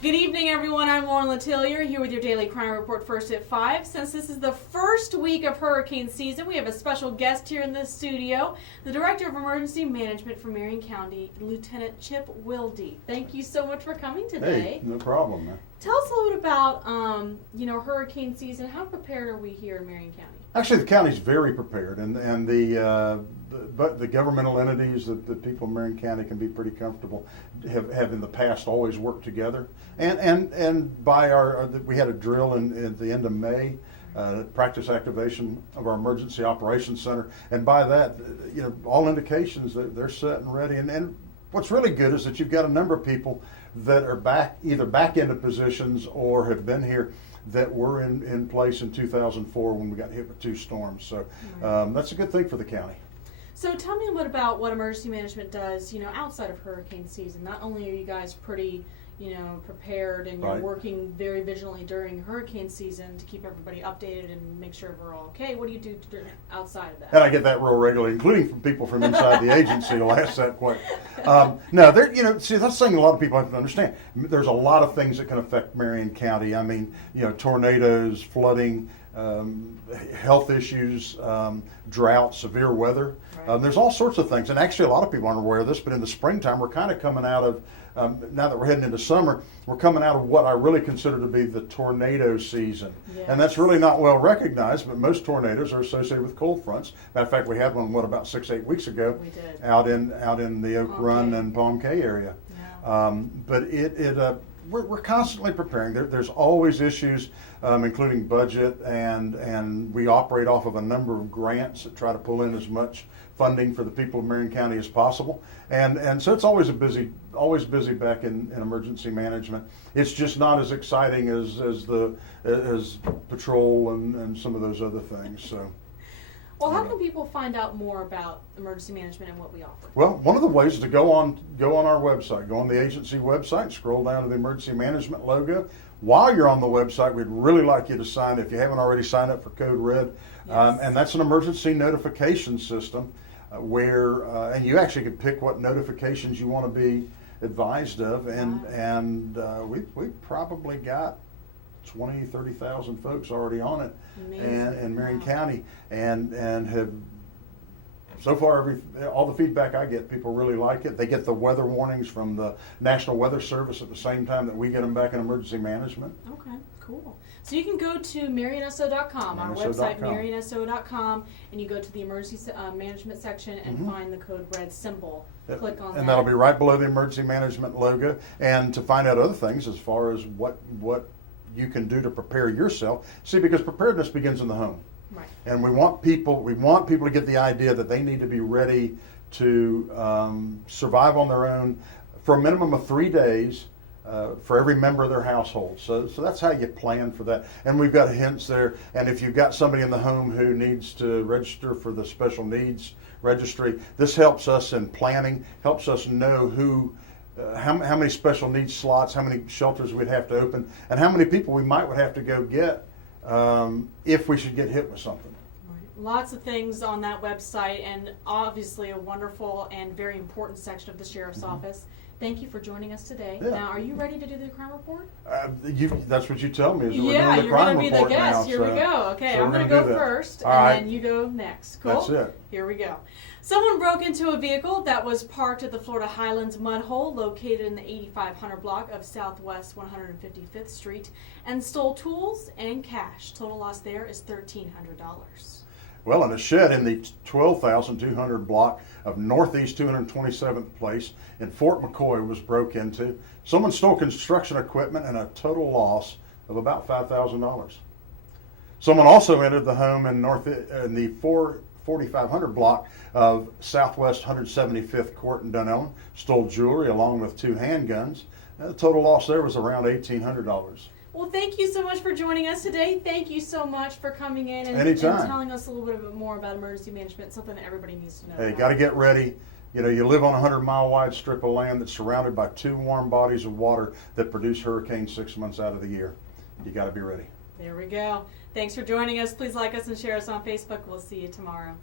Good evening, everyone. I'm Lauren Lettelier here with your daily crime report first at 5. Since this is the first week of hurricane season, we have a special guest here in the studio, the Director of Emergency Management for Marion County, Lieutenant Chip Wildy. Thank you so much for coming today. Hey, no problem, man. Tell us a little bit about, hurricane season. How prepared are we here in Marion County? Actually, the county's very prepared, and the governmental entities that the people in Marion County can be pretty comfortable have in the past always worked together. And by we had a drill at the end of May, practice activation of our emergency operations center, and by that, all indications that they're set and ready. And what's really good is that you've got a number of people that are either back into positions or have been here that were in place in 2004 when we got hit with 2 storms. So that's a good thing for the county. So tell me a little bit about what emergency management does, outside of hurricane season. Not only are you guys pretty, prepared and you're working very vigilantly during hurricane season to keep everybody updated and make sure we're all okay. What do you do outside of that? And I get that real regularly, including from people from inside the agency who'll ask that question. See, that's something a lot of people have to understand. There's a lot of things that can affect Marion County. I mean, tornadoes, flooding, health issues, drought, severe weather. Right. There's all sorts of things. And actually, a lot of people aren't aware of this, but in the springtime, we're kind of coming out of, now that we're heading into summer, we're coming out of what I really consider to be the tornado season. Yes. And that's really not well recognized, but most tornadoes are associated with cold fronts. Matter of fact, we had one, about 6-8 weeks ago? We did. Out in the Oak Run and Palm Cay area. Yeah. But we're constantly preparing. There's always issues, including budget, and we operate off of a number of grants that try to pull in as much funding for the people of Marion County as possible. And so it's always busy back in emergency management. It's just not as exciting as patrol and some of those other things. So. Well, how can people find out more about emergency management and what we offer? Well, one of the ways is to go on our website, go on the agency website, scroll down to the emergency management logo. While you're on the website, we'd really like you to sign, if you haven't already signed up for Code Red, Yes. And that's an emergency notification system where, and you actually can pick what notifications you want to be advised of, and we've probably got 30,000 folks already on it. In Marion County, and have so far all the feedback I get, people really like it. They get the weather warnings from the National Weather Service at the same time that we get them back in emergency management. Okay, cool. So you can go to marionso.com, our website, marionso.com, and you go to the emergency management section and find the Code Red symbol. Click on that. And that'll be right below the emergency management logo. And to find out other things as far as what you can do to prepare yourself. See, because preparedness begins in the home. Right. And we want people to get the idea that they need to be ready to survive on their own for a minimum of 3 days for every member of their household. So that's how you plan for that. And we've got hints there. And if you've got somebody in the home who needs to register for the special needs registry, this helps us in planning, helps us know how many special needs slots, how many shelters we'd have to open, and how many people we would have to go get if we should get hit with something. Right. Lots of things on that website, and obviously a wonderful and very important section of the Sheriff's Office. Thank you for joining us today. Yeah. Now, are you ready to do the crime report? That's what you tell me. Yeah, you're going to be the guest. Here we go. Okay, so I'm going to go first, and then you go next. Cool? That's it. Here we go. Someone broke into a vehicle that was parked at the Florida Highlands Mud Hole, located in the 8500 block of Southwest 155th Street, and stole tools and cash. Total loss there is $1,300. Well, in a shed in the 12,200 block of Northeast 227th Place in Fort McCoy was broke into. Someone stole construction equipment and a total loss of about $5,000. Someone also entered the home in the 4,500 block of Southwest 175th Court in Dunnellon, stole jewelry along with 2 handguns. The total loss there was around $1,800. Well, thank you so much for joining us today. Thank you so much for coming in and telling us a little bit more about emergency management, something that everybody needs to know. Hey, got to get ready. You live on a 100-mile wide strip of land that's surrounded by 2 warm bodies of water that produce hurricanes 6 months out of the year. You got to be ready. There we go. Thanks for joining us. Please like us and share us on Facebook. We'll see you tomorrow.